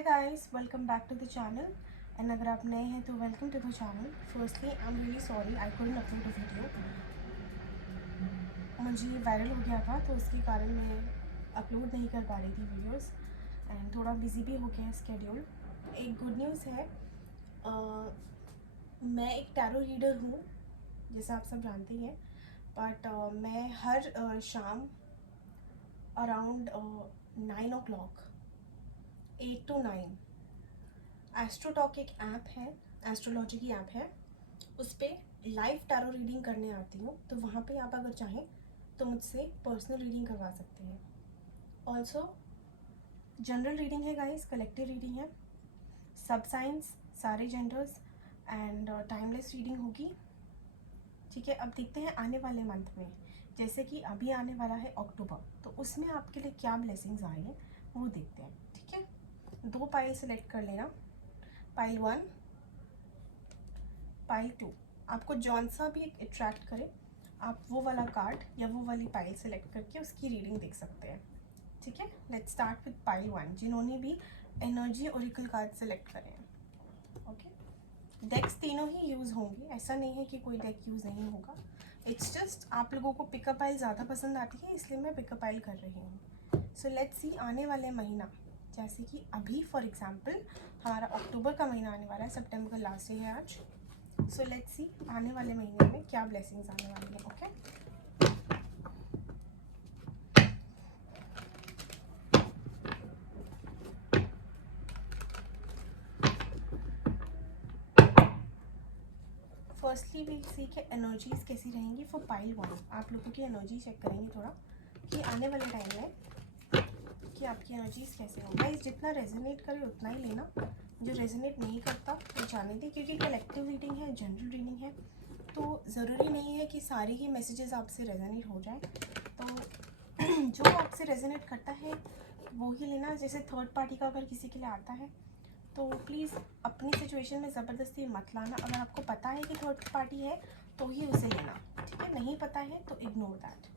Hi guys, welcome back to the channel. And अगर आप नए हैं तो welcome to the channel. Firstly, I'm really sorry I couldn't upload a video. मुझे viral हो गया था तो उसके कारण मैं अपलोड नहीं कर पा रही थी वीडियोस एंड थोड़ा बिजी भी हो गया है स्केड्यूल. एक गुड न्यूज़ है, मैं एक टैरो रीडर हूँ जैसा आप सब जानते हैं. बट मैं हर शाम अराउंड 9 o'clock 8 to 9 एस्ट्रोटॉक एक ऐप है, एस्ट्रोलॉजी की ऐप है, उस पर लाइव टैरो रीडिंग करने आती हूँ. तो वहाँ पे आप अगर चाहें तो मुझसे पर्सनल रीडिंग करवा सकते हैं. ऑल्सो जनरल रीडिंग है गाइस, कलेक्टिव रीडिंग है, सब साइंस, सारे जेंडर्स एंड टाइमलेस रीडिंग होगी. ठीक है, अब देखते हैं आने वाले मंथ में, जैसे कि अभी आने वाला है अक्टूबर, तो उसमें आपके लिए क्या ब्लेसिंग्स आ रही हैं वो देखते हैं. ठीक है, 2 पाइल सेलेक्ट कर लेना, पाइल 1, पाइल 2. आपको जौन सा भी अट्रैक्ट करे आप वो वाला कार्ड या वो वाली पाइल सेलेक्ट करके उसकी रीडिंग देख सकते हैं. ठीक है, लेट्स स्टार्ट विद पाइल 1, जिन्होंने भी एनर्जी ओरिकल कार्ड सेलेक्ट करे हैं. ओके, डेक्स तीनों ही यूज़ होंगी, ऐसा नहीं है कि कोई डेक यूज़ नहीं होगा. इट्स जस्ट आप लोगों को पिकअप पाइल ज़्यादा पसंद आती है इसलिए मैं पिकअप पाइल कर रही हूँ. सो लेट्स सी आने वाले महीना, जैसे कि अभी फॉर एग्जांपल हमारा अक्टूबर का महीना आने वाला है, सितंबर का लास्ट डे है आज. सो लेट्स सी आने वाले महीने में क्या ब्लेसिंग्स आने वाली है. ओके, फर्स्टली वील सी के एनर्जीज कैसी रहेंगी फॉर पाइल 1. आप लोगों की एनर्जी चेक करेंगे थोड़ा कि आने वाले टाइम में कि आपकी एनर्जीज कैसे होंगी. गाइस जितना रेजोनेट करे उतना ही लेना, जो रेजोनेट नहीं करता वो जाने दे, क्योंकि कलेक्टिव रीडिंग है, जनरल रीडिंग है, तो ज़रूरी नहीं है कि सारी ही मैसेजेस आपसे रेजोनेट हो जाए. तो जो आपसे रेजोनेट करता है वो ही लेना. जैसे थर्ड पार्टी का अगर किसी के लिए आता है तो प्लीज़ अपनी सिचुएशन में ज़बरदस्ती मत लाना. अगर आपको पता है कि थर्ड पार्टी है तो ही उसे लेना. ठीक है, नहीं पता है तो ignore that.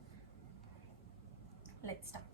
Let's start.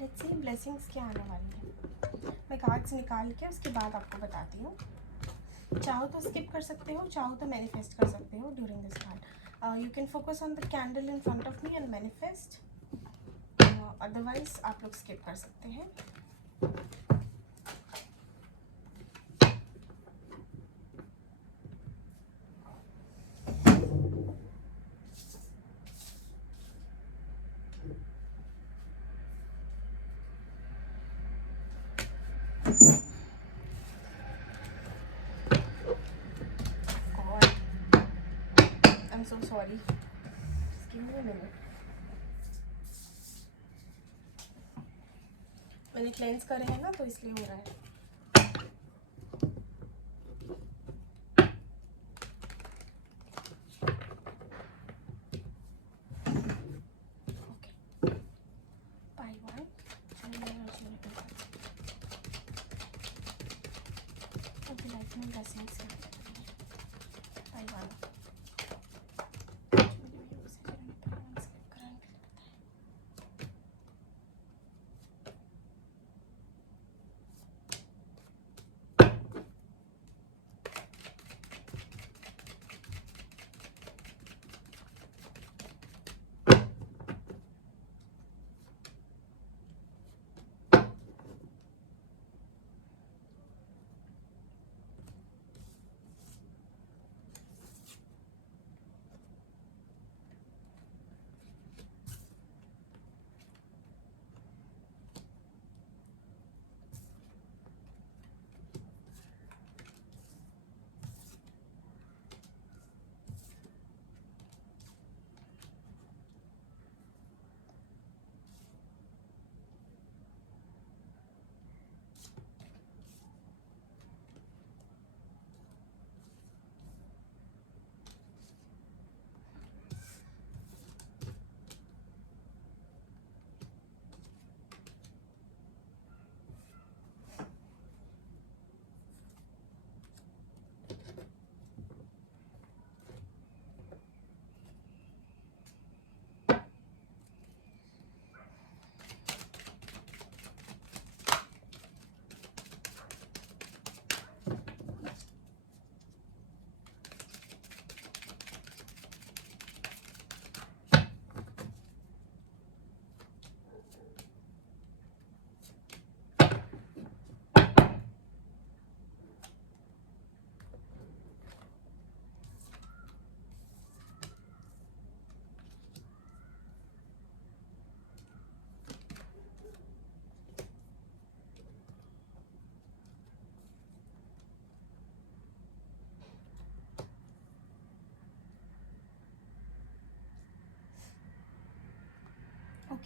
Let's see blessings क्या आने वाली है. मैं कार्ड्स निकाल के उसके बाद आपको बताती हूँ. चाहो तो स्किप कर सकते हो, चाहो तो मैनिफेस्ट कर सकते हो during this card. You can focus on the candle in front of me and manifest. Otherwise आप लोग स्किप कर सकते हैं. I'm so sorry. Just give me a minute. मैंने क्लेंस करे हैं ना तो इसलिए हो रहा है. ओके, पाइल 1 ओके, लाइफ में ब्लेसिंग्स हैं. पाइल 1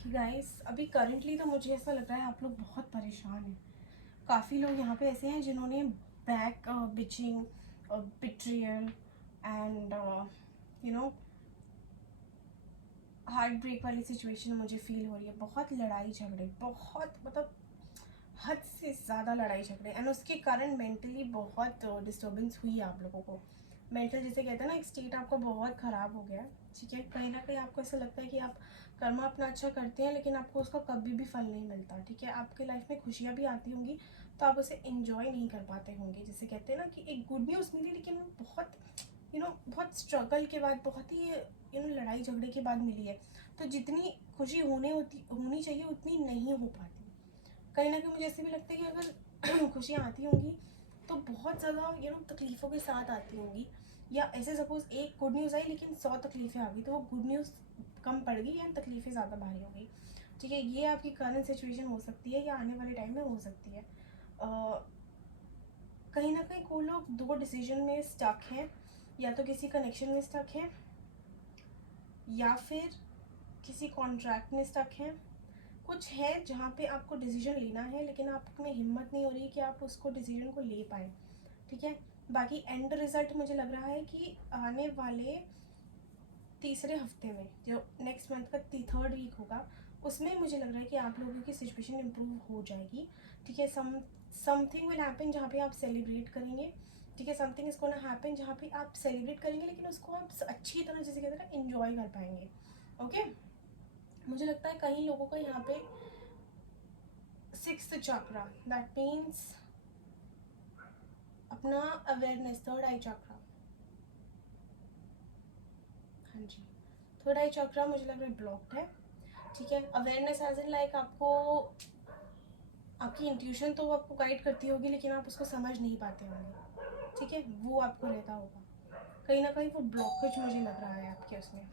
कि गाइस अभी करंटली तो मुझे ऐसा लग रहा है आप लोग बहुत परेशान हैं। काफ़ी लोग यहाँ पे ऐसे हैं जिन्होंने back bitching, betrayal and you know heartbreak वाली सिचुएशन मुझे फील हो रही है। बहुत लड़ाई झगड़े, बहुत मतलब हद से ज़्यादा लड़ाई झगड़े, एंड उसके कारण मेंटली बहुत डिस्टर्बेंस हुई है आप लोगों को। मेंटल जिसे कहते हैं ना, एक स्टेट आपका बहुत ख़राब हो गया है। ठीक है, कहीं ना कहीं आपको ऐसा लगता है कि आप कर्मा अपना अच्छा करते हैं लेकिन आपको उसका कभी भी फल नहीं मिलता। ठीक है, आपके लाइफ में खुशियाँ भी आती होंगी तो आप उसे इंजॉय नहीं कर पाते होंगे। जिसे कहते हैं ना कि एक गुड न्यूज़ मिली लेकिन वो बहुत बहुत स्ट्रगल के बाद, बहुत ही लड़ाई झगड़े के बाद मिली है। तो जितनी खुशी होनी चाहिए उतनी नहीं हो पाती। कहीं ना कहीं मुझे ऐसे भी लगता है कि अगर खुशियाँ आती होंगी तो बहुत ज़्यादा तकलीफ़ों के साथ आती होंगी, या ऐसे सपोज एक गुड न्यूज़ आई लेकिन 100 तकलीफ़ें आ गई तो वो गुड न्यूज़ कम पड़ गई या तकलीफ़ें ज़्यादा भारी हो गई। ठीक है, ये आपकी करंट सिचुएशन हो सकती है या आने वाले टाइम में हो सकती है। कहीं ना कहीं कोई लोग दो डिसीजन में स्टक हैं, या तो किसी कनेक्शन में स्टक हैं या फिर किसी कॉन्ट्रैक्ट में स्टक हैं। कुछ है जहाँ पे आपको डिसीजन लेना है लेकिन आप में हिम्मत नहीं हो रही कि आप उसको डिसीजन को ले पाएँ। ठीक है, बाकी एंड रिजल्ट मुझे लग रहा है कि आने वाले तीसरे हफ्ते में, जो नेक्स्ट मंथ का 3rd वीक होगा, उसमें मुझे लग रहा है कि आप लोगों की सिचुएशन इम्प्रूव हो जाएगी। ठीक है, समथिंग विल हैपन जहाँ पे आप सेलिब्रेट करेंगे। ठीक है, समथिंग इज गोना हैपन जहाँ पे आप सेलिब्रेट करेंगे लेकिन उसको आप अच्छी तरह, जैसे कहते हैं ना, इन्जॉय कर पाएंगे। ओके, मुझे लगता है कई लोगों का यहाँ पे 6th चक्रा, दैट मीन्स अपना अवेयरनेस, 3rd आई चक्रा। हाँ जी, 3rd आई चक्रा मुझे लग रहा है ब्लॉक्ड है। ठीक है, अवेयरनेस एज इन लाइक आपको आपकी इंट्यूशन तो आपको गाइड करती होगी लेकिन आप उसको समझ नहीं पाते होंगे। ठीक है, वो आपको रहता होगा। कहीं ना कहीं वो ब्लॉकेज मुझे लग रहा है आपके उसमें।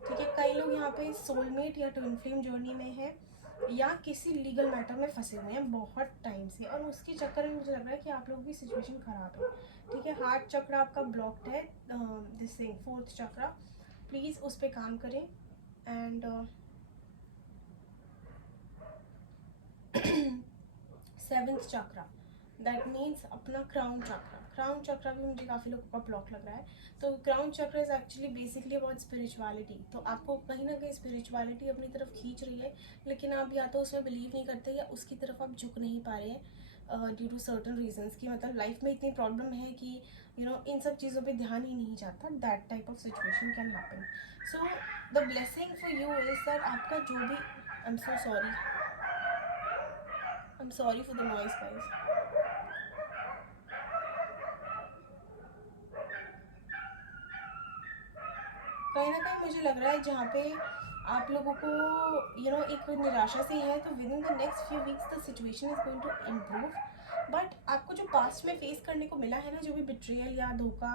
ठीक है, कई लोग यहाँ पे सोलमेट या ट्विन फ्लेम जर्नी में है या किसी लीगल मैटर में फंसे हुए हैं बहुत टाइम से, और उसके चक्कर में मुझे लग रहा है कि आप लोगों की सिचुएशन खराब है। ठीक है, हार्ट चक्र आपका ब्लॉक्ड है, this thing 4th chakra, please उस पर काम करें। And 7th chakra, that means अपना क्राउन चक्रा। क्राउन चक्रा भी मुझे काफ़ी लोगों का ब्लॉक लग रहा है। तो क्राउन चक्र is actually basically about spirituality. तो आपको कहीं ना कहीं स्पिरिचुअलिटी अपनी तरफ खींच रही है लेकिन आप या तो उसमें बिलीव नहीं करते या उसकी तरफ आप झुक नहीं पा रहे हैं ड्यू टू सर्टन रीजंस की, मतलब लाइफ में इतनी प्रॉब्लम है कि इन सब चीज़ों पे ध्यान ही नहीं जाता। That type of situation can happen. So the blessing for you is that आपका जो भी, I am so sorry, I am sorry for the noise guys. कहीं ना कहीं मुझे लग रहा है जहाँ पे आप लोगों को एक निराशा सी है, तो within the next few weeks the situation is going to improve. But आपको जो पास्ट में फेस करने को मिला है ना, जो भी बिट्रियल या धोखा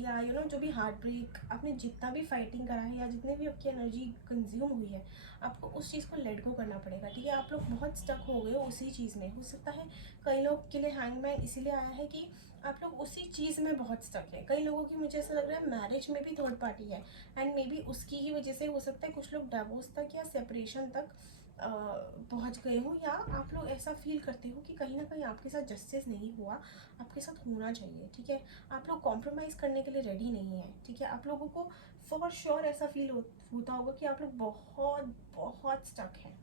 या जो भी हार्ट ब्रेक, आपने जितना भी फाइटिंग करा है या जितने भी आपकी एनर्जी कंज्यूम हुई है, आपको उस चीज़ को लेट गो करना पड़ेगा। ठीक है, आप लोग बहुत स्टक हो गए हो उसी चीज़ में। हो सकता है कई लोग के लिए हैंगमैन इसीलिए आया है कि आप लोग उसी चीज़ में बहुत स्टक है। कई लोगों की मुझे ऐसा लग रहा है मैरिज में भी 3rd पार्टी है, एंड मे बी उसकी ही वजह से हो सकता है कुछ लोग डिवोर्स तक या सेपरेशन तक पहुंच गए हो, या आप लोग ऐसा फील करते हो कि कहीं ना कहीं आपके साथ जस्टिस नहीं हुआ, आपके साथ होना चाहिए। ठीक है, आप लोग कॉम्प्रोमाइज़ करने के लिए रेडी नहीं है। ठीक है, आप लोगों को फॉर श्योर ऐसा फील होता होगा कि आप लोग बहुत बहुत स्टक हैं।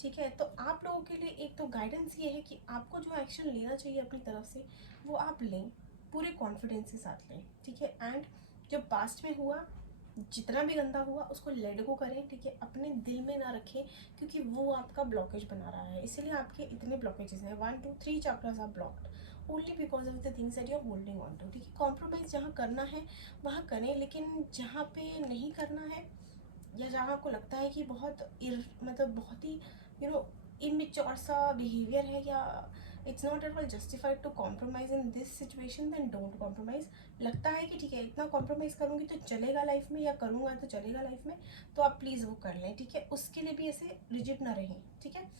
ठीक है, तो आप लोगों के लिए एक तो गाइडेंस ये है कि आपको जो एक्शन लेना चाहिए अपनी तरफ से वो आप लें, पूरे कॉन्फिडेंस के साथ लें। ठीक है, एंड जो पास्ट में हुआ, जितना भी गंदा हुआ उसको लेट गो करें। ठीक है, अपने दिल में ना रखें क्योंकि वो आपका ब्लॉकेज बना रहा है, इसीलिए आपके इतने ब्लॉकेजेस हैं। 1 2 3 chapters are blocked only because of the things that you are holding on to. ठीक है, कॉम्प्रोमाइज़ जहाँ करना है वहाँ करें, लेकिन जहाँ पे नहीं करना है या जहाँ आपको लगता है कि मतलब बहुत ही इमेच्योर सा बिहेवियर है, या it's not at all justified to compromise in this situation, then don't compromise. लगता है कि ठीक है इतना कॉम्प्रोमाइज़ करूँगी तो चलेगा लाइफ में, या करूँगा तो चलेगा लाइफ में, तो आप प्लीज़ वो कर लें। ठीक है, उसके लिए भी ऐसे रिजिड ना रहें। ठीक है,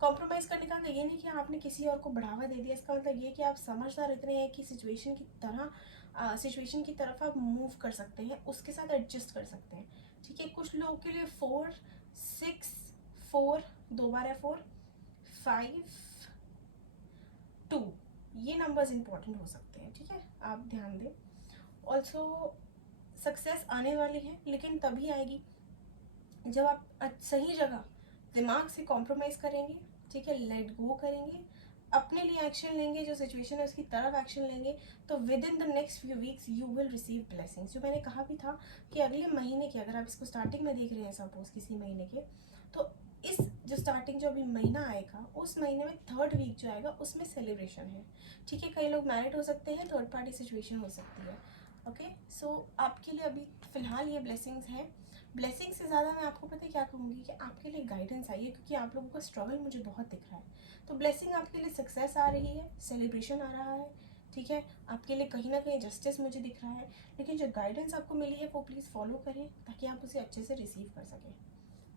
कॉम्प्रोमाइज़ करने का मतलब ये नहीं कि आपने किसी और को बढ़ावा दे दिया, इसका मतलब ये कि आप समझदार इतने हैं कि सिचुएशन की तरफ आप मूव कर सकते हैं, उसके साथ एडजस्ट कर सकते हैं। ठीक है, कुछ लोगों के लिए 4 6 4, 2 बार है 4, 5, 2, ये नंबर्स इंपॉर्टेंट हो सकते हैं, ठीक है, आप ध्यान दें। ऑल्सो सक्सेस आने वाली है, लेकिन तभी आएगी जब आप सही जगह दिमाग से कॉम्प्रोमाइज़ करेंगे, ठीक है, लेट गो करेंगे, अपने लिए एक्शन लेंगे, जो सिचुएशन है उसकी तरफ एक्शन लेंगे, तो within the next few weeks you will receive blessings. जो मैंने कहा भी था कि अगले महीने के, अगर आप इसको स्टार्टिंग में देख रहे हैं सपोज किसी महीने के, तो इस जो स्टार्टिंग जो अभी महीना आएगा, उस महीने में 3rd वीक जो आएगा उसमें सेलिब्रेशन है, ठीक है। कई लोग मैरिड हो सकते हैं, 3rd पार्टी सिचुएशन हो सकती है, ओके। सो आपके लिए अभी फ़िलहाल ये ब्लेसिंग्स हैं। ब्लेसिंग से ज़्यादा मैं आपको पता है क्या कहूँगी कि आपके लिए गाइडेंस आई है, क्योंकि आप लोगों का स्ट्रगल मुझे बहुत दिख रहा है। तो ब्लेसिंग आपके लिए सक्सेस आ रही है, सेलिब्रेशन आ रहा है, ठीक है, आपके लिए कहीं ना कहीं जस्टिस मुझे दिख रहा है। लेकिन जो गाइडेंस आपको मिली है वो प्लीज़ फॉलो करें, ताकि आप उसे अच्छे से रिसीव कर सकें,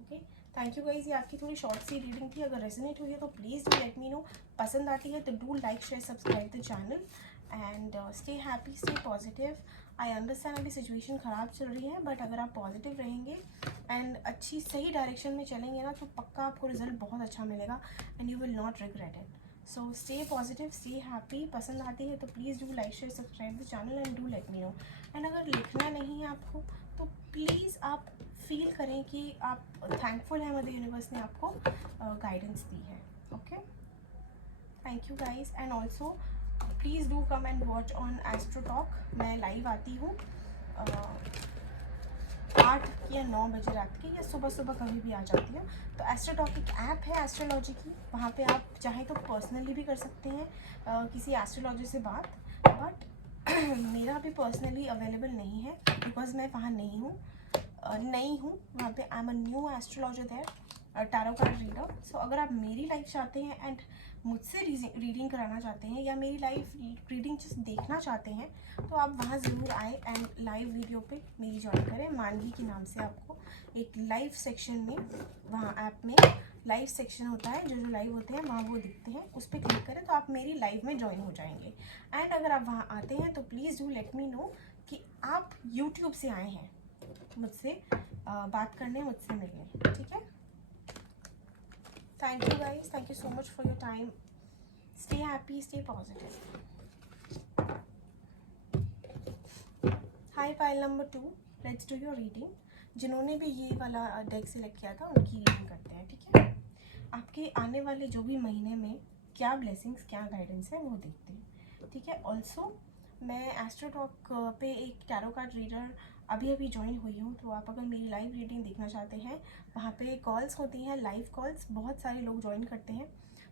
ओके। थैंक यू गाइज, ये आपकी थोड़ी शॉर्ट सी रीडिंग थी। अगर रेजोनेट हुई है तो please do let me no. पसंद आती है तो do like, share, subscribe the channel and stay happy, stay positive. I understand अभी सिचुएशन ख़राब चल रही है, बट अगर आप पॉजिटिव रहेंगे एंड अच्छी सही डायरेक्शन में चलेंगे ना, तो पक्का आपको रिजल्ट बहुत अच्छा मिलेगा and you will not regret it. So stay positive, stay happy. पसंद आती है तो please do like, share, subscribe the channel and do let me no. And अगर लिखना नहीं है आपको तो प्लीज़ आप फील करें कि आप थैंकफुल हैं, मदर यूनिवर्स ने आपको गाइडेंस दी है, okay. Thank you guys and also please do come and watch on astro talk. मैं लाइव आती हूँ 8 या 9 बजे रात के, या सुबह सुबह कभी भी आ जाती हूँ। तो एस्ट्रो टॉक एक ऐप है एस्ट्रोलॉजी की, वहाँ पे आप चाहे तो पर्सनली भी कर सकते हैं किसी एस्ट्रोलॉजर से बात, बट मेरा अभी पर्सनली अवेलेबल नहीं है बिकॉज मैं वहाँ नहीं हूँ, वहाँ पे। I am a new astrologer there, tarot card reader. So अगर आप मेरी लाइफ चाहते हैं एंड मुझसे रीडिंग कराना चाहते हैं, या मेरी लाइफ रीडिंग जस्ट देखना चाहते हैं, तो आप वहाँ ज़रूर आए एंड लाइव वीडियो पे मेरी ज्वाइन करें। मानवी के नाम से आपको एक लाइव सेक्शन में, वहाँ ऐप में लाइव सेक्शन होता है, जो जो लाइव होते हैं वहाँ वो दिखते हैं, उस पर क्लिक करें तो आप मेरी लाइव में ज्वाइन हो जाएंगे। एंड अगर आप वहाँ आते हैं तो please do let me no कि आप यूट्यूब से आए हैं मुझसे बात करने, मुझसे मिलने, ठीक है। Thank you guys, thank you so much for your time. Stay happy, stay positive. Hi pile number 2, let's do your reading. जिन्होंने भी ये वाला डेक सेलेक्ट किया था उनकी रीडिंग करते हैं, ठीक है। आपके आने वाले जो भी महीने में क्या ब्लेसिंग्स, क्या गाइडेंस है वो देखते हैं, ठीक है। ऑल्सो मैं एस्ट्रो टॉक पे एक टैरो कार्ड रीडर अभी ज्वाइन हुई हूँ, तो आप अगर मेरी लाइव रीडिंग देखना चाहते हैं, वहाँ पे कॉल्स होती हैं, लाइव कॉल्स, बहुत सारे लोग ज्वाइन करते हैं।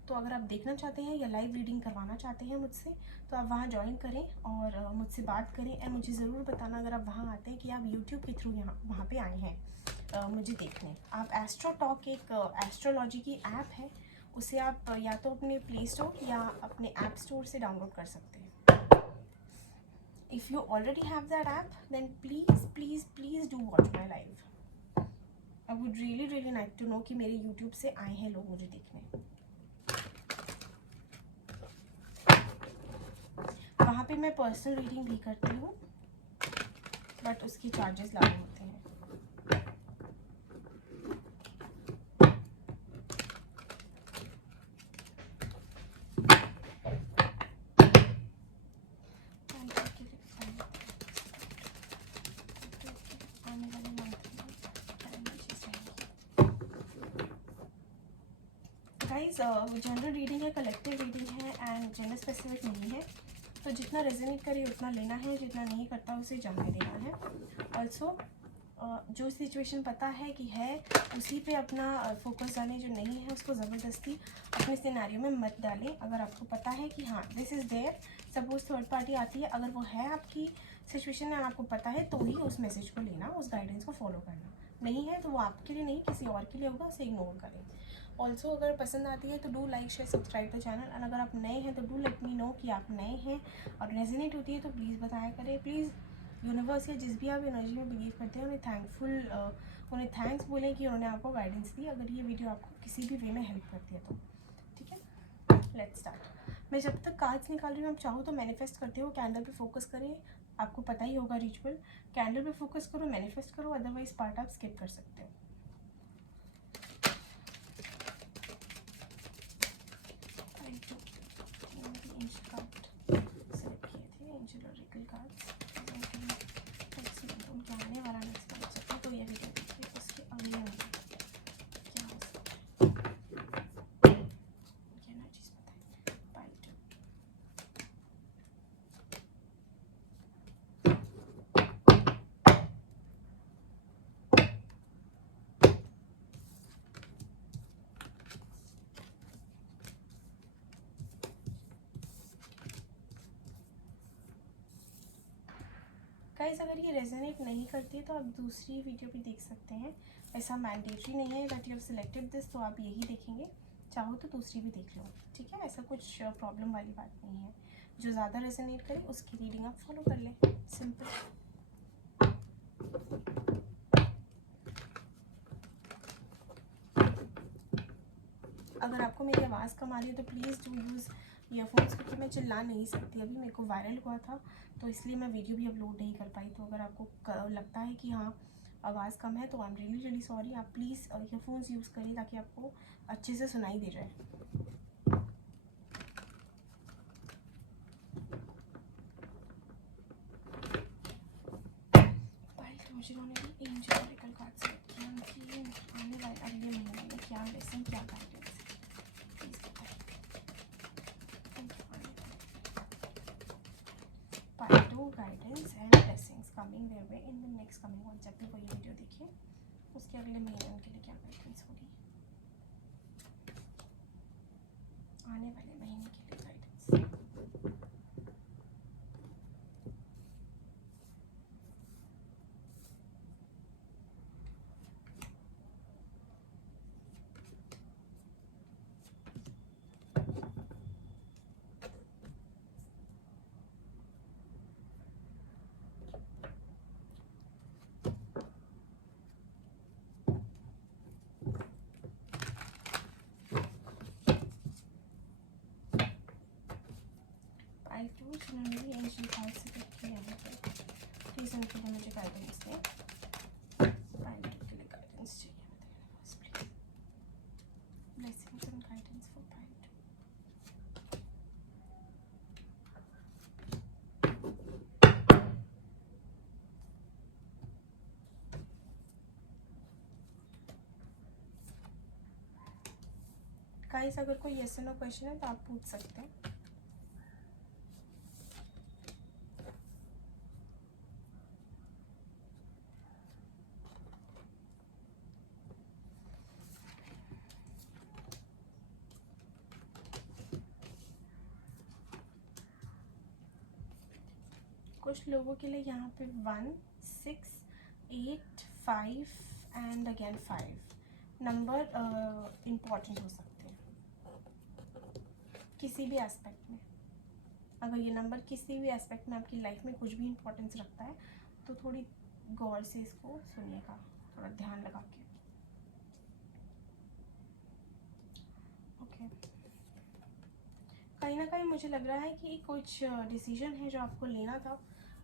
तो अगर आप देखना चाहते हैं या लाइव रीडिंग करवाना चाहते हैं मुझसे, तो आप वहाँ ज्वाइन करें और मुझसे बात करें एंड मुझे ज़रूर बताना अगर आप वहाँ आते हैं कि आप यूट्यूब के थ्रू वहाँ पे आए हैं मुझे देखने। आप एस्ट्रो टॉक एक एस्ट्रोलॉजी की ऐप है, उसे आप या तो अपने प्ले स्टोर या अपने ऐप स्टोर से डाउनलोड कर सकते हैं। If you already have that app, then please do watch my live. I would really like to know कि मेरे YouTube से आए हैं लोग मुझे देखने। वहाँ पे मैं पर्सनल रीडिंग भी करती हूँ, बट उसकी चार्जेस लागू होते हैं। गाइज जनरल रीडिंग है, कलेक्टिव रीडिंग है एंड जेंडर स्पेसिफिक नहीं है, तो जितना रेजोनेट करे उतना लेना है, जितना नहीं करता उसे जाने देना है। ऑल्सो जो सिचुएशन पता है कि है उसी पे अपना फोकस डालें, जो नहीं है उसको ज़बरदस्ती अपने सिनेरियो में मत डालें। अगर आपको पता है कि हाँ this is there, suppose 3rd party आती है, अगर वो है आपकी सिचुएशन में, आपको पता है, तो ही उस मैसेज को लेना, उस गाइडेंस को फॉलो करना। नहीं है तो वो आपके लिए नहीं, किसी और के लिए होगा, उसे इग्नोर करें। ऑल्सो अगर पसंद आती है तो do like, share, subscribe the channel. And अगर आप नए हैं तो डू लेट मी नो कि आप नए हैं, और रेजोनेट होती है तो प्लीज़ बताया करें। प्लीज़ यूनिवर्स या जिस भी आप एनर्जी में बिलीव करते हैं उन्हें थैंक्स बोलें कि उन्होंने आपको गाइडेंस दी, अगर ये वीडियो आपको किसी भी वे में हेल्प करती है तो, ठीक है। Let's start. मैं जब तक कार्ड्स निकाल रही हूँ, आप चाहो तो मैनिफेस्ट करते हो, कैंडल पे फोकस करें, आपको पता ही होगा रिचुअल। कैंडल पे फोकस करो, मैनिफेस्ट करो, अदरवाइज पार्ट आप स्किप कर सकते हो। गाइस अगर ये रेजोनेट नहीं करती है तो आप दूसरी वीडियो भी देख सकते हैं, ऐसा मैंडेटरी नहीं है that you have selected this तो आप यही देखेंगे, चाहो तो दूसरी भी देख लो, ठीक है। ऐसा कुछ प्रॉब्लम वाली बात नहीं है, जो ज़्यादा रेजोनेट करे उसकी रीडिंग आप फॉलो कर लें, सिंपल। अगर आपको मेरी आवाज़ कम आ रही है तो प्लीज़ डू यूज़ ईयरफोन्स, क्योंकि मैं चिल्ला नहीं सकती, अभी मेरे को वायरल हुआ था तो इसलिए मैं वीडियो भी अपलोड नहीं कर पाई। तो अगर आपको लगता है कि हाँ आवाज़ कम है तो I am really really sorry, आप प्लीज़ ईयरफोन्स यूज़ करिए ताकि आपको अच्छे से सुनाई दे जाए। जिन्होंने भी एंजल ओरेकल कार्ड सेलेक्ट किया उनकी आने वाले अगले महीने में क्या लेसन, क्या guidance please part 2 guidance and blessings coming their way in the next coming one. जब भी कोई वीडियो देखिए उसके अगले महीने उनके लिए क्या गाइडेंस होगी, आने वाले महीने के लिए गाइडेंस। जिन्होंने भी एंजल कार्ड से पिक किया है प्लीज़ उनके लिए मुझे गाइडेंस दें, पार्ट 2 के लिए गाइडेंस चाहिए मुझे please, blessings and guidance for part 2। Guys अगर कोई येस नो क्वेश्चन है तो आप पूछ सकते हैं। कुछ लोगों के लिए यहाँ पे 1, 6, 8, 5 एंड अगेन 5 नंबर इम्पॉर्टेंट हो सकते हैं किसी भी एस्पेक्ट में। अगर ये नंबर किसी भी एस्पेक्ट में आपकी लाइफ में कुछ भी इम्पोर्टेंस रखता है तो थोड़ी गौर से इसको सुनिएगा, थोड़ा ध्यान लगा के। ओके, कहीं ना कहीं मुझे लग रहा है कि कुछ डिसीजन है जो आपको लेना था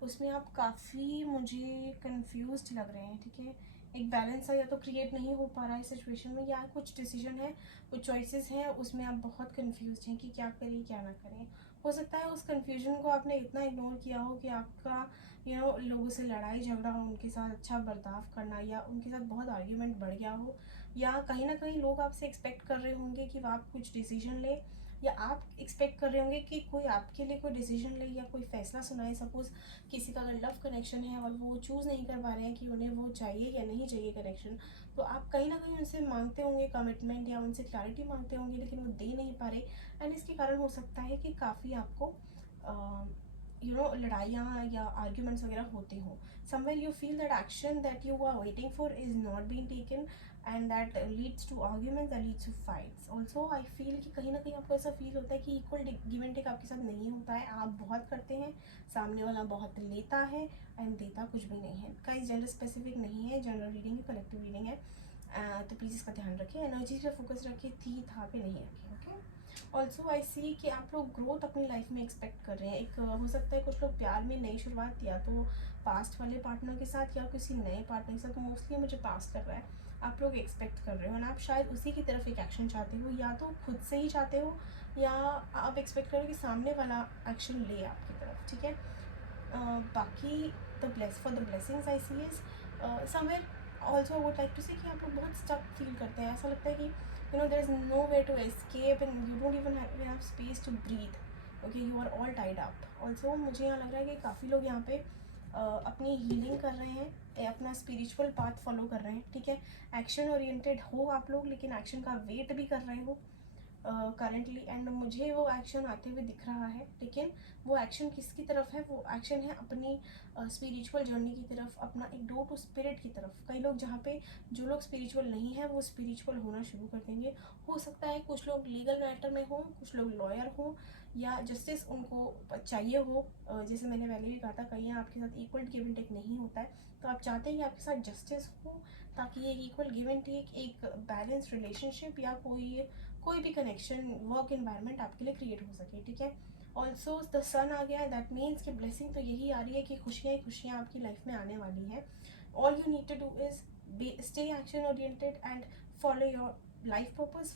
उसमें आप काफ़ी मुझे कंफ्यूज्ड लग रहे हैं, ठीक है। एक बैलेंस या तो क्रिएट नहीं हो पा रहा है सिचुएशन में, या कुछ डिसीजन है, कुछ चॉइसेस हैं उसमें आप बहुत कंफ्यूज हैं कि क्या करें क्या ना करें। हो सकता है उस कंफ्यूजन को आपने इतना इग्नोर किया हो कि आपका लोगों से लड़ाई झगड़ा हो, उनके साथ अच्छा बर्ताव करना या उनके साथ बहुत आर्ग्यूमेंट बढ़ गया हो, या कहीं ना कहीं लोग आपसे एक्सपेक्ट कर रहे होंगे कि आप कुछ डिसीजन लें, या आप एक्सपेक्ट कर रहे होंगे कि कोई आपके लिए कोई डिसीजन ले या कोई फैसला सुनाए। सपोज किसी का अगर लव कनेक्शन है और वो चूज़ नहीं कर पा रहे हैं कि उन्हें वो चाहिए या नहीं चाहिए कनेक्शन, तो आप कहीं ना कहीं उनसे मांगते होंगे कमिटमेंट या उनसे क्लैरिटी मांगते होंगे, लेकिन वो दे नहीं पा रहे। एंड इसके कारण हो सकता है कि काफ़ी आपको लड़ाइयाँ या आर्ग्यूमेंट्स वगैरह होते हों। Somewhere you feel that action that you are waiting for is not been taken and that leads to arguments that leads to fights. Also I feel कि कहीं ना कहीं आपको ऐसा फील होता है कि इक्वल गिव एंड टेक आपके साथ नहीं होता है, आप बहुत करते हैं, सामने वाला बहुत लेता है एंड देता कुछ भी नहीं है। का जेंडर स्पेसिफिक नहीं है, जनरल रीडिंग है, कलेक्टिव रीडिंग है, तो प्लीज़ इसका ध्यान रखिए, एनर्जी पे फोकस रखिए, थी था पे नहीं रखिए। ओके, ऑल्सो आई सी कि आप लोग ग्रोथ अपनी लाइफ में एक्सपेक्ट कर रहे हैं। एक हो सकता है कुछ लोग प्यार में नई शुरुआत या तो पास्ट वाले पार्टनर के साथ या किसी नए पार्टनर के साथ, तो मोस्टली मुझे पास्ट लग रहा है आप लोग एक्सपेक्ट कर रहे हो, और आप शायद उसी की तरफ एक एक्शन चाहते हो, या तो खुद से ही चाहते हो या आप एक्सपेक्ट करो कि सामने वाला एक्शन ले आपकी तरफ, ठीक है। बाकी for the blessings I see is somewhere also I would like to say कि आप लोग बहुत स्टक फील करते हैं, ऐसा लगता है कि there is nowhere to escape and you don't even have enough space to breathe. Okay, you are all tied up. Also मुझे यहाँ लग रहा है कि काफ़ी लोग यहाँ पे अपनी हीलिंग कर रहे हैं, अपना स्पिरिचुअल पाथ फॉलो कर रहे हैं, ठीक है। एक्शन ओरिएंटेड हो आप लोग, लेकिन एक्शन का वेट भी कर रहे हो, करंटली, एंड मुझे वो एक्शन आते हुए दिख रहा है, लेकिन वो एक्शन किसकी तरफ है? वो एक्शन है अपनी स्पिरिचुअल जर्नी की तरफ, अपना एक डोर टू स्पिरिट की तरफ। कई लोग जहाँ पे जो लोग स्पिरिचुअल नहीं है वो स्पिरिचुअल होना शुरू कर देंगे। हो सकता है कुछ लोग लीगल मैटर में हों, कुछ लोग लॉयर हों, या जस्टिस उनको चाहिए हो। जैसे मैंने पहले भी कहा था, कहीं आपके साथ इक्वल गिव एंड टेक नहीं होता है, तो आप चाहते हैं कि आपके साथ जस्टिस हो, ताकि ये इक्वल गिव एंड टेक, एक बैलेंस रिलेशनशिप या कोई भी कनेक्शन, वर्क एनवायरनमेंट आपके लिए क्रिएट हो सके, ठीक है। ऑल्सो द सन आ गया, दैट मीन्स कि ब्लेसिंग तो यही आ रही है कि खुशियाँ ही खुशियाँ आपकी लाइफ में आने वाली हैं। All you need to do is stay action oriented and follow your life purpose,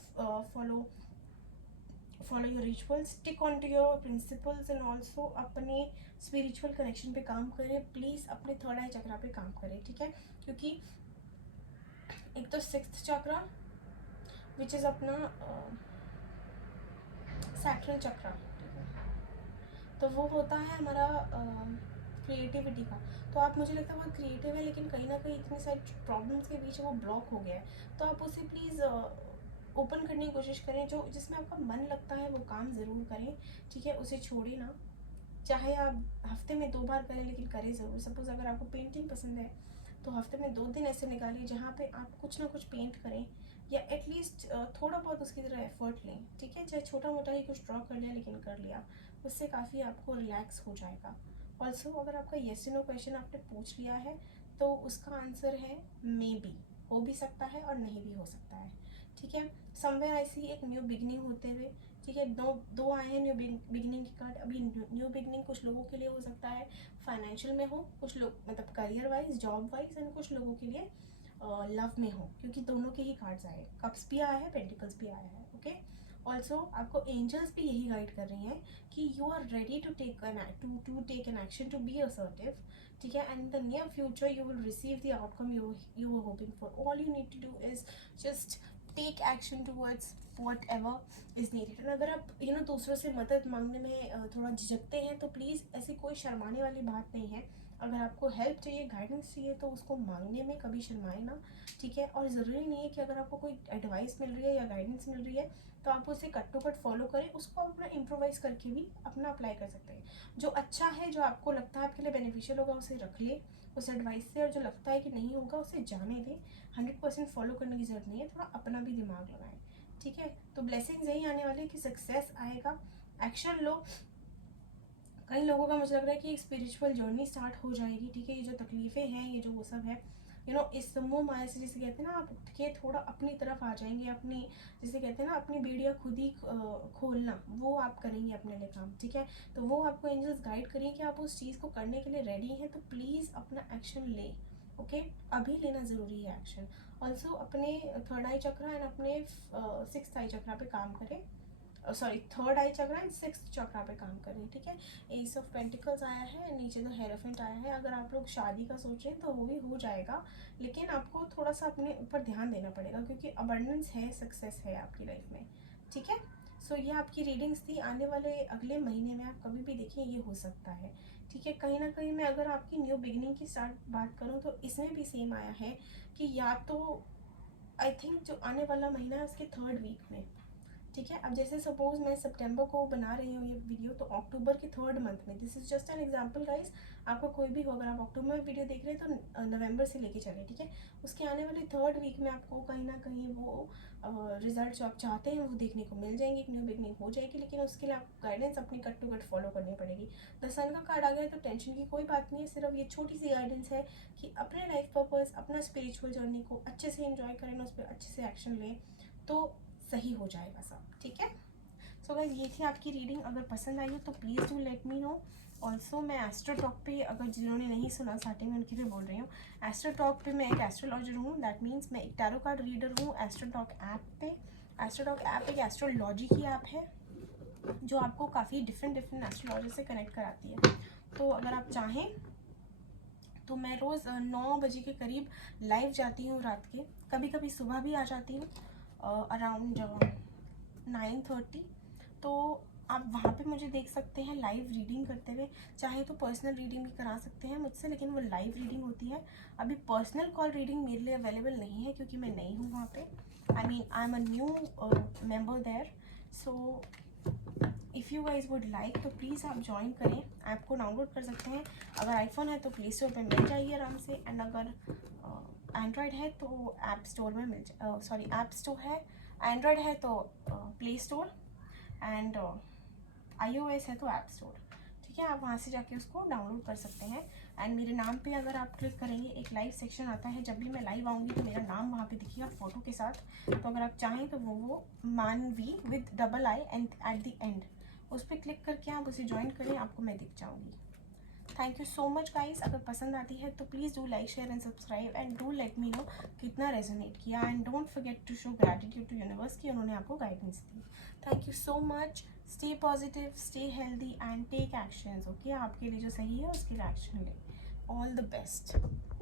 follow your rituals, stick on to your principles, and also अपने स्पिरिचुअल कनेक्शन पे काम करें। प्लीज़ अपने थर्ड आई चक्रा पे काम करें, ठीक है, क्योंकि एक तो सिक्स्थ चक्रा विच इज़ अपना सैक्रल चक्रा, तो वो होता है हमारा क्रिएटिविटी का। तो आप, मुझे लगता है बहुत क्रिएटिव है, लेकिन कहीं ना कहीं इतनी सारी प्रॉब्लम्स के बीच वो ब्लॉक हो गया है। तो आप उसे प्लीज़ ओपन करने की कोशिश करें, जो जिसमें आपका मन लगता है वो काम ज़रूर करें, ठीक है, उसे छोड़िए ना। चाहे आप हफ्ते में 2 बार करें, लेकिन करें ज़रूर। सपोज़ अगर आपको पेंटिंग पसंद है तो हफ्ते में 2 दिन ऐसे निकालिए जहाँ पे आप कुछ ना कुछ पेंट करें, या एटलीस्ट थोड़ा बहुत उसकी तरह एफर्ट लें, ठीक है, चाहे छोटा मोटा ही कुछ ड्रॉ कर लिया, लेकिन कर लिया, उससे काफ़ी आपको रिलैक्स हो जाएगा। ऑल्सो अगर आपका येस नो क्वेश्चन आपने पूछ लिया है तो उसका आंसर है मे बी, हो भी सकता है और नहीं भी हो सकता है, ठीक है। समवेयर आई सी एक न्यू बिगनिंग होते हुए, ठीक है। दो आए हैं न्यू बिगनिंग के कार्ड। अभी न्यू बिगनिंग कुछ लोगों के लिए हो सकता है फाइनेंशियल में हो, कुछ लोग मतलब career wise, job wise, and कुछ लोगों के लिए लव में हो, क्योंकि दोनों के ही कार्ड्स आए, कप्स भी आया है, पेंटिकल्स भी आया है, ओके। ऑल्सो आपको एंजल्स भी यही गाइड कर रही हैं कि you are ready to take an action, to be assertive, ठीक है, and in the near future you will receive the outcome you were hoping for. All you need to do is just take action towards whatever is needed. And अगर आप दूसरों से मदद मांगने में थोड़ा झिझकते हैं, तो प्लीज़ ऐसी कोई शर्माने वाली बात नहीं है। अगर आपको हेल्प चाहिए, गाइडेंस चाहिए, तो उसको मांगने में कभी शर्माए ना, ठीक है। और ज़रूरी नहीं है कि अगर आपको कोई एडवाइस मिल रही है या गाइडेंस मिल रही है तो आप उसे कट टू कट फॉलो करें, उसको आप अपना इम्प्रोवाइज़ करके भी अपना अप्लाई कर सकते हैं। जो अच्छा है, जो आपको लगता है आपके लिए बेनिफिशियल होगा, उसे रख ले उस एडवाइस से, और जो लगता है कि नहीं होगा उसे जाने दें। 100% फॉलो करने की ज़रूरत नहीं है, थोड़ा अपना भी दिमाग लगाएं, ठीक है। तो ब्लेसिंग्स यही आने वाली है कि सक्सेस आएगा, एक्शन लो। कई लोगों का मुझे लग रहा है कि एक स्पिरिचुअल जर्नी स्टार्ट हो जाएगी, ठीक है। ये जो तकलीफ़ें हैं, ये जो वो सब है, इस मोह माया से, जिसे कहते हैं ना, आप उठ के थोड़ा अपनी तरफ आ जाएंगे, अपनी, जिसे कहते हैं ना, अपनी बेड़ियाँ खुद ही खोलना, वो आप करेंगे अपने लिए काम, ठीक है। तो वो आपको एंजल्स गाइड करेंगे कि आप उस चीज़ को करने के लिए रेडी हैं, तो प्लीज़ अपना एक्शन लें, ओके। अभी लेना ज़रूरी है एक्शन। ऑल्सो अपने थर्ड आई चक्रा एंड अपने सिक्स्थ आई चक्रा पे काम करें, sorry, third eye chakra and sixth chakra पे काम करें, ठीक है। एस ऑफ पेंटिकल्स आया है, नीचे तो हेरोफेंट आया है। अगर आप लोग शादी का सोच रहे हैं तो वो भी हो जाएगा, लेकिन आपको थोड़ा सा अपने ऊपर ध्यान देना पड़ेगा, क्योंकि अबंडेंस है, सक्सेस है आपकी लाइफ में, ठीक है। सो ये आपकी रीडिंग्स थी। आने वाले अगले महीने में आप कभी भी देखें, ये हो सकता है, ठीक है। कहीं ना कहीं मैं अगर आपकी न्यू बिगिनिंग की स्टार्ट बात करूँ तो इसमें भी सेम आया है कि या तो आई थिंक जो आने वाला महीना है उसके थर्ड वीक में, ठीक है। अब जैसे सपोज मैं सितंबर को बना रही हूँ ये वीडियो, तो अक्टूबर के थर्ड मंथ में, this is just an example guys, आपको कोई भी हो, अगर आप अक्टूबर में वीडियो देख रहे हैं तो नवंबर से लेके चले, ठीक है। उसके आने वाले थर्ड वीक में आपको कहीं ना कहीं वो रिजल्ट जो आप चाहते हैं वो देखने को मिल जाएंगे, एक न्यू बिगनिंग हो जाएगी, लेकिन उसके लिए आप गाइडेंस अपनी कट टू कट फॉलो करनी पड़ेगी। द सन का कार्ड आ गया तो टेंशन की कोई बात नहीं है, सिर्फ ये छोटी सी गाइडेंस है कि अपने लाइफ पर्पस, अपना स्पिरिचुअल जर्नी को अच्छे से एंजॉय करें, उस पर अच्छे से एक्शन लें, तो सही हो जाएगा सब, ठीक है। सो गाइस, ये थी आपकी रीडिंग। अगर पसंद आई हो तो please do let me no. Also मैं एस्ट्रो टॉक पे, अगर जिन्होंने नहीं सुना स्टार्टिंग में, उनके लिए बोल रही हूँ, एस्ट्रो टॉक पे मैं एक एस्ट्रोलॉजर हूँ, दैट मीन्स मैं एक टैरो कार्ड रीडर हूँ एस्ट्रो टॉक ऐप पे। एस्ट्रो टॉक ऐप एक एस्ट्रोलॉजी की ऐप है जो आपको काफ़ी डिफरेंट एस्ट्रोलॉजर से कनेक्ट कराती है। तो अगर आप चाहें तो मैं रोज़ 9 बजे के करीब लाइव जाती हूँ रात के, कभी कभी सुबह भी आ जाती हूँ अराउंड 9:30। तो आप वहाँ पे मुझे देख सकते हैं लाइव रीडिंग करते हुए। चाहे तो पर्सनल रीडिंग भी करा सकते हैं मुझसे, लेकिन वो लाइव रीडिंग होती है। अभी पर्सनल कॉल रीडिंग मेरे लिए अवेलेबल नहीं है, क्योंकि मैं नई हूँ वहाँ पे। I am a new member there, so if you guys would like तो प्लीज़ आप ज्वाइन करें। ऐप को डाउनलोड कर सकते हैं। अगर आईफोन है तो प्ले स्टोर पर मिल जाएगी आराम से, एंड अगर एंड्रॉयड है तो ऐप स्टोर में ऐप स्टोर है। एंड्रॉयड है तो प्ले स्टोर, एंड iOS है तो ऐप स्टोर। ठीक है, आप वहाँ से जाके उसको डाउनलोड कर सकते हैं। एंड मेरे नाम पे अगर आप क्लिक करेंगे, एक लाइव सेक्शन आता है, जब भी मैं लाइव आऊँगी तो मेरा नाम वहाँ पे दिखेगा फ़ोटो के साथ। तो अगर आप चाहें तो वो मानवी with double I and at the end, उस पर क्लिक करके आप उसे ज्वाइन करें, आपको मैं दिख जाऊँगी। Thank you so much guys. अगर पसंद आती है तो please do like, share and subscribe, and do let me know कितना रेजोनेट किया, and don't forget to show gratitude to universe कि उन्होंने आपको गाइडेंस दी। Thank you so much. Stay positive, stay healthy and take actions. Okay, आपके लिए जो सही है उसके लिए एक्शन लें। All the best.